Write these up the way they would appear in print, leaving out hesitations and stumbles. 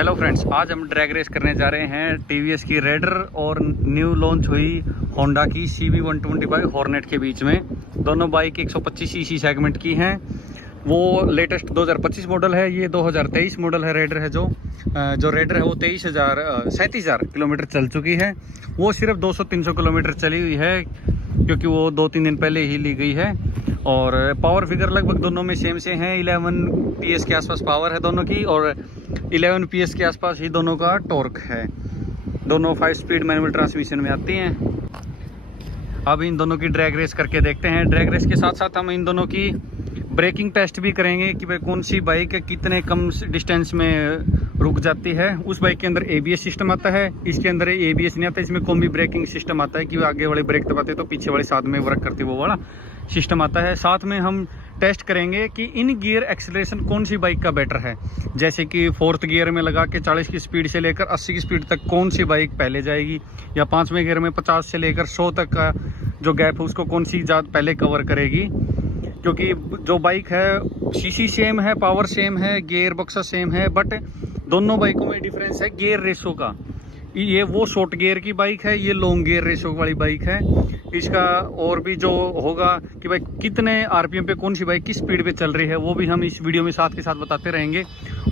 Hello friends, आज हम drag race करने जा रहे हैं टीवीएस की रेडर और न्यू लॉन्च हुई होंडा की CB125 हॉर्नेट के बीच में। दोनों बाइक 125 सीसी सेगमेंट की हैं। वो लेटेस्ट 2025 मॉडल है, ये 2023 मॉडल है। रेडर है जो रेडर है वो 37,000 किलोमीटर चल चुकी है। वो सिर्फ 200-300 किलोमीटर चली हुई है क्योंकि वो 2-3 दिन पहले ही ली गई है। और पावर फिगर लगभग दोनों में सेम से हैं। 11 PS के आसपास पावर है दोनों की और 11 PS के आसपास ही दोनों का टॉर्क है। दोनों 5 स्पीड मैनुअल ट्रांसमिशन में आती हैं। अब इन दोनों की ड्रैग रेस करके देखते हैं। ड्रैग रेस के साथ साथ हम इन दोनों की ब्रेकिंग टेस्ट भी करेंगे कि भाई कौन सी बाइक कितने कम डिस्टेंस में रुक जाती है। उस बाइक के अंदर ABS सिस्टम आता है, इसके अंदर ABS नहीं आता। इसमें कॉम्बी ब्रेकिंग सिस्टम आता है कि आगे वाले ब्रेक दबाते तो पीछे वाले साथ में वर्क करती वो वाला सिस्टम आता है। साथ में हम टेस्ट करेंगे कि इन गियर एक्सेलरेशन कौन सी बाइक का बेटर है। जैसे कि 4th गियर में लगा के 40 की स्पीड से लेकर 80 की स्पीड तक कौन सी बाइक पहले जाएगी, या 5वें गियर में 50 से लेकर 100 तक का जो गैप है उसको कौन सी ज़्यादा पहले कवर करेगी। क्योंकि जो बाइक है सीसी सेम है, पावर सेम है, गियर बक्सा सेम है, बट दोनों बाइकों में डिफरेंस है गियर रेशो का। ये वो शॉर्ट गियर की बाइक है, ये लॉन्ग गियर रेशो वाली बाइक है। इसका और भी जो होगा कि भाई कितने RPM पे कौन सी बाइक किस स्पीड पे चल रही है वो भी हम इस वीडियो में साथ के साथ बताते रहेंगे।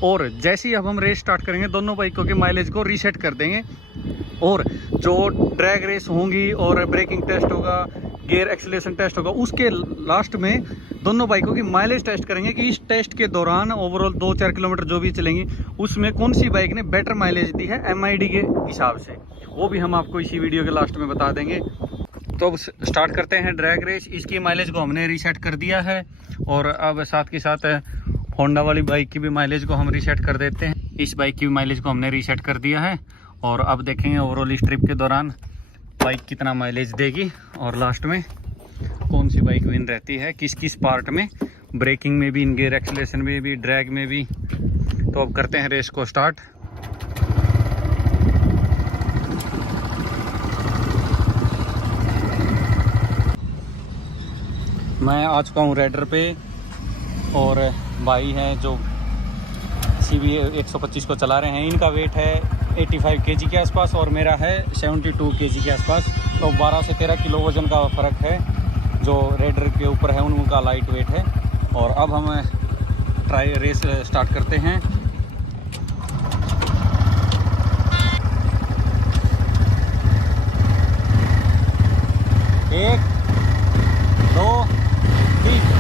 और जैसे ही अब हम रेस स्टार्ट करेंगे दोनों बाइकों के माइलेज को रीसेट कर देंगे। और जो ड्रैग रेस होंगी और ब्रेकिंग टेस्ट होगा, गियर एक्सेलरेशन टेस्ट होगा, उसके लास्ट में दोनों बाइकों की माइलेज टेस्ट करेंगे कि इस टेस्ट के दौरान ओवरऑल 2-4 किलोमीटर जो भी चलेंगी उसमें कौन सी बाइक ने बेटर माइलेज दी है MID के हिसाब से। वो भी हम आपको इसी वीडियो के लास्ट में बता देंगे। तो अब स्टार्ट करते हैं ड्रैग रेस। इसकी माइलेज को हमने रीसेट कर दिया है और अब साथ के साथ होंडा वाली बाइक की भी माइलेज को हम रीसेट कर देते हैं। इस बाइक की भी माइलेज को हमने रीसेट कर दिया है और अब देखेंगे ओवरऑल इस ट्रिप के दौरान बाइक कितना माइलेज देगी और लास्ट में कौन सी बाइक विन रहती है, किस किस पार्ट में, ब्रेकिंग में भी, इन गियर एक्सेलरेशन में भी, ड्रैग में भी। तो अब करते हैं रेस को स्टार्ट। मैं आ चुका हूँ रेडर पे और भाई हैं जो CB125 को चला रहे हैं। इनका वेट है 85 kg के आसपास और मेरा है 72 kg के आसपास। तो 12 से 13 किलो वजन का फ़र्क है। जो रेडर के ऊपर है उनका लाइट वेट है। और अब हम रेस स्टार्ट करते हैं। एक, दो, तीन।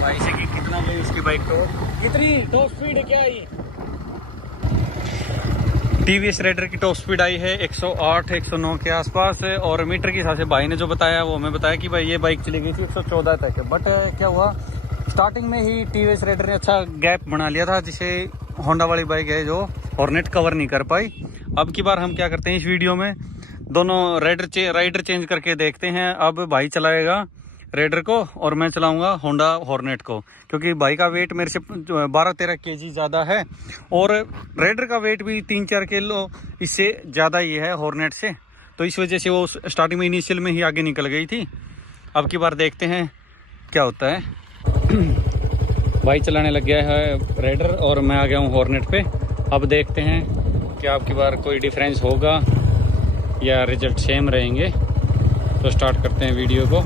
भाई से कि कितना ले इसकी बाइक को, कितनी टॉप स्पीड है क्या ये? टीवीएस रेडर की टॉप स्पीड आई है 108 109 के आसपास, और मीटर के हिसाब से भाई ने जो बताया वो हमें बताया कि भाई ये बाइक चली गई थी 114 तक। बट क्या हुआ, स्टार्टिंग में ही टीवीएस रेडर ने अच्छा गैप बना लिया था, जिसे होंडा वाली बाइक है जो हॉर्नेट कवर नहीं कर पाई। अब की बार हम क्या करते हैं, इस वीडियो में दोनों राइडर चेंज करके देखते हैं। अब भाई चलाएगा रेडर को और मैं चलाऊंगा होंडा हॉर्नेट को, क्योंकि भाई का वेट मेरे से 12-13 केजी ज़्यादा है और रेडर का वेट भी 3-4 किलो इससे ज़्यादा ही है हॉर्नेट से। तो इस वजह से वो स्टार्टिंग में इनिशियल में ही आगे निकल गई थी। अब की बार देखते हैं क्या होता है। भाई चलाने लग गया है रेडर और मैं आ गया हूँ हॉर्नेट पे। अब देखते हैं कि अब की बार कोई डिफरेंस होगा या रिजल्ट सेम रहेंगे। तो स्टार्ट करते हैं वीडियो को।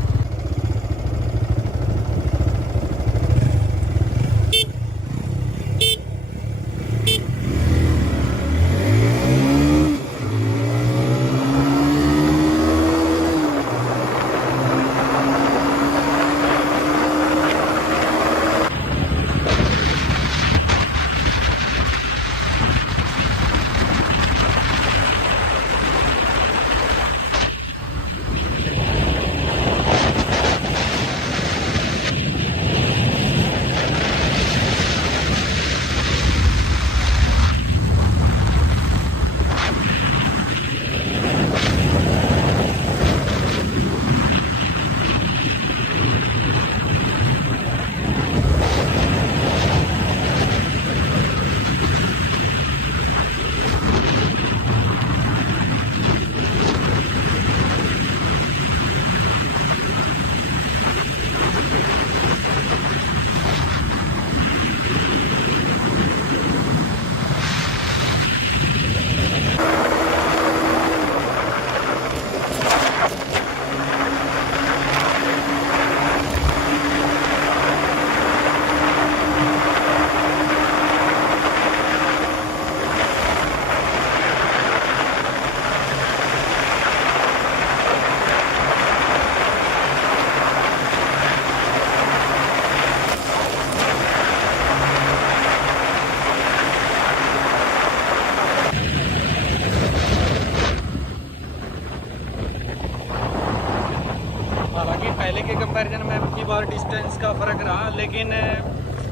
हालांकि पहले के कंपैरिजन में अब की बार डिस्टेंस का फर्क रहा, लेकिन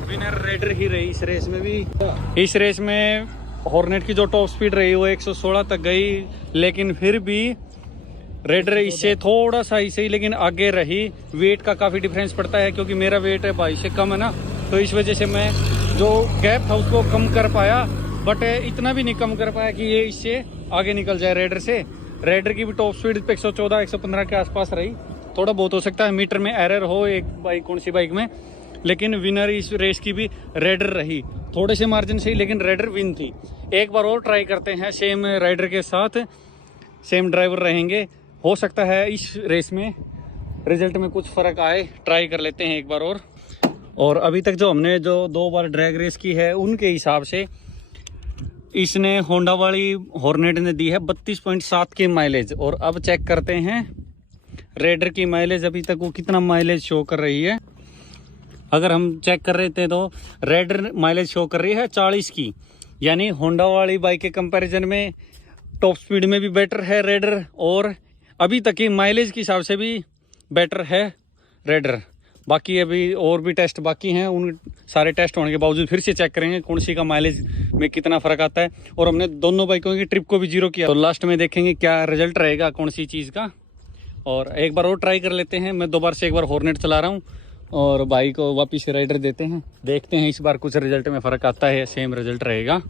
विनर रेडर ही रही इस रेस में भी। इस रेस में हॉर्नेट की जो टॉप स्पीड रही वो 116 तक गई, लेकिन फिर भी रेडर इससे थोड़ा सा ही सही लेकिन आगे रही। वेट का काफ़ी डिफरेंस पड़ता है, क्योंकि मेरा वेट है 22 से कम है ना, तो इस वजह से मैं जो गैप था उसको कम कर पाया, बट इतना भी नहीं कम कर पाया कि ये इससे आगे निकल जाए रेडर से। रेडर की भी टॉप स्पीड 114 115 के आसपास रही। थोड़ा बहुत हो सकता है मीटर में एरर हो एक बाइक कौन सी बाइक में, लेकिन विनर इस रेस की भी रेडर रही, थोड़े से मार्जिन से ही, लेकिन रेडर विन थी। एक बार और ट्राई करते हैं सेम राइडर के साथ, सेम ड्राइवर रहेंगे, हो सकता है इस रेस में रिजल्ट में कुछ फ़र्क आए। ट्राई कर लेते हैं एक बार और अभी तक जो हमने जो 2 बार ड्रैग रेस की है उनके हिसाब से इसने होंडा वाली हॉर्नेट ने दी है 32.7 की माइलेज। और अब चेक करते हैं रेडर की माइलेज, अभी तक वो कितना माइलेज शो कर रही है। अगर हम चेक कर रहे थे तो रेडर माइलेज शो कर रही है 40 की, यानी होंडा वाली बाइक के कंपैरिजन में टॉप स्पीड में भी बेटर है रेडर, और अभी तक की माइलेज के हिसाब से भी बेटर है रेडर। बाकी अभी और भी टेस्ट बाकी हैं, उन सारे टेस्ट होने के बावजूद फिर से चेक करेंगे कौन सी का माइलेज में कितना फ़र्क आता है। और हमने दोनों बाइकों की ट्रिप को भी 0 किया, तो लास्ट में देखेंगे क्या रिजल्ट रहेगा कौन सी चीज़ का। और एक बार और ट्राई कर लेते हैं। मैं दोबारा से एक बार हॉर्नेट चला रहा हूँ और बाइक को वापस से राइडर देते हैं, देखते हैं इस बार कुछ रिजल्ट में फ़र्क आता है या सेम रिजल्ट रहेगा।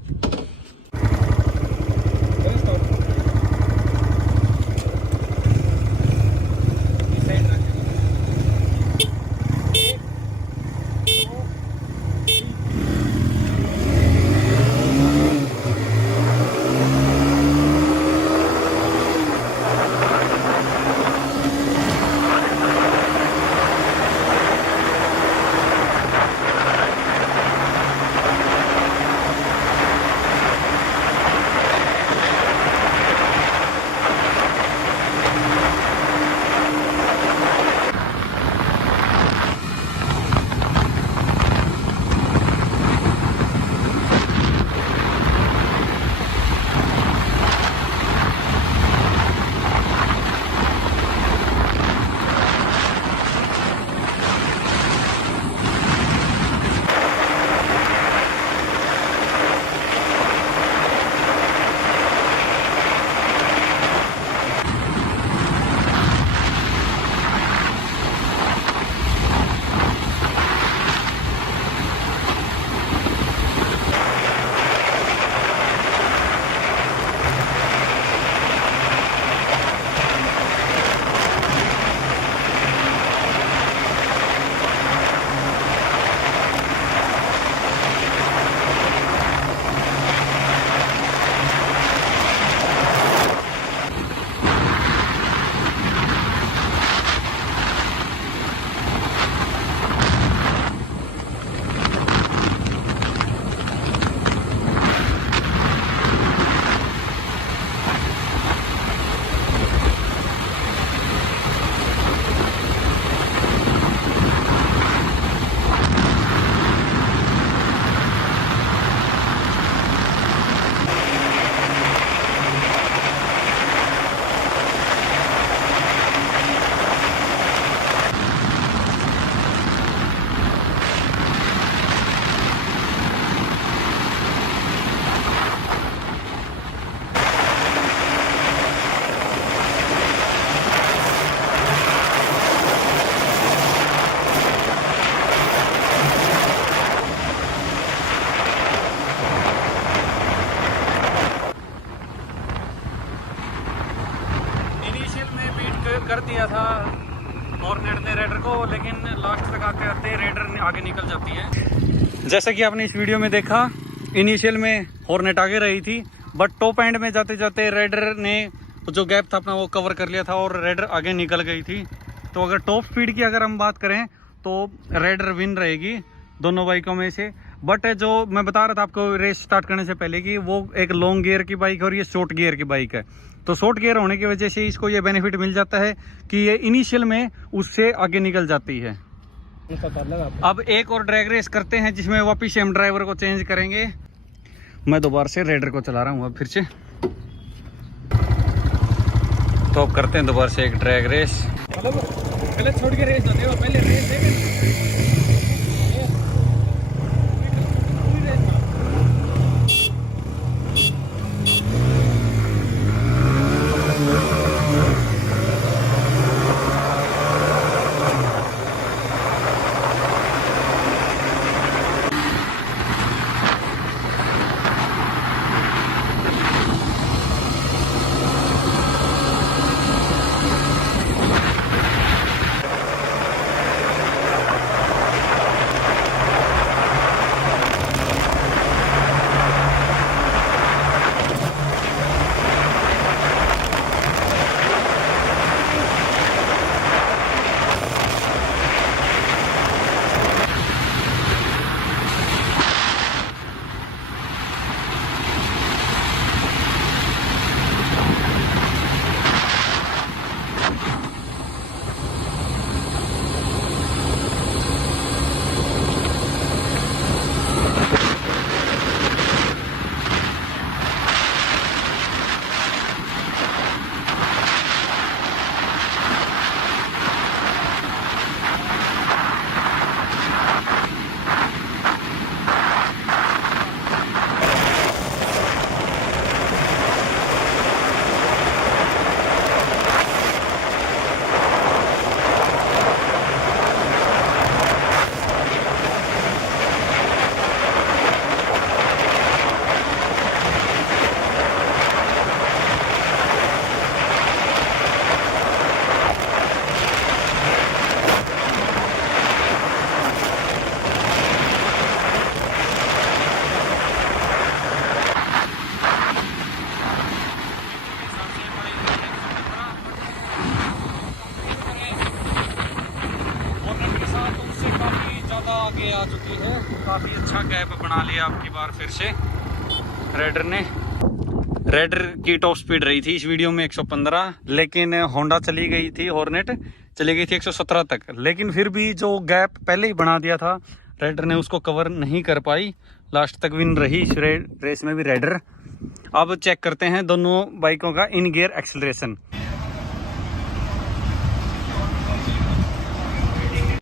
आगे निकल जाती है। जैसा कि आपने इस वीडियो में देखा, इनिशियल में हॉर्नेट आगे रही थी, बट टॉप एंड में जाते जाते रेडर ने जो गैप था अपना वो कवर कर लिया था और रेडर आगे निकल गई थी। तो अगर टॉप स्पीड की अगर हम बात करें तो रेडर विन रहेगी दोनों बाइकों में से। बट जो मैं बता रहा था आपको रेस स्टार्ट करने से पहले कि वो एक लॉन्ग गियर की बाइक है और ये शॉर्ट गियर की बाइक है। तो शॉर्ट गियर होने की वजह से इसको ये बेनिफिट मिल जाता है कि ये इनिशियल में उससे आगे निकल जाती है। अब एक और ड्रैग रेस करते हैं जिसमें वापिस हम ड्राइवर को चेंज करेंगे। मैं दोबारा से रेडर को चला रहा हूँ अब फिर से। तो अब करते हैं दोबारा से एक ड्रैग रेस। पहले छोड़ के रेस होते हो, पहले रेस देखें। आगे आ चुकी है, काफ़ी अच्छा गैप बना लिया आपकी बार फिर से रेडर ने। रेडर की टॉप स्पीड रही थी इस वीडियो में 115, लेकिन होंडा चली गई थी, हॉर्नेट चली गई थी 117 तक। लेकिन फिर भी जो गैप पहले ही बना दिया था रेडर ने, उसको कवर नहीं कर पाई। लास्ट तक विन रही इस रेस में भी रेडर। अब चेक करते हैं दोनों बाइकों का इन गियर एक्सेलरेशन।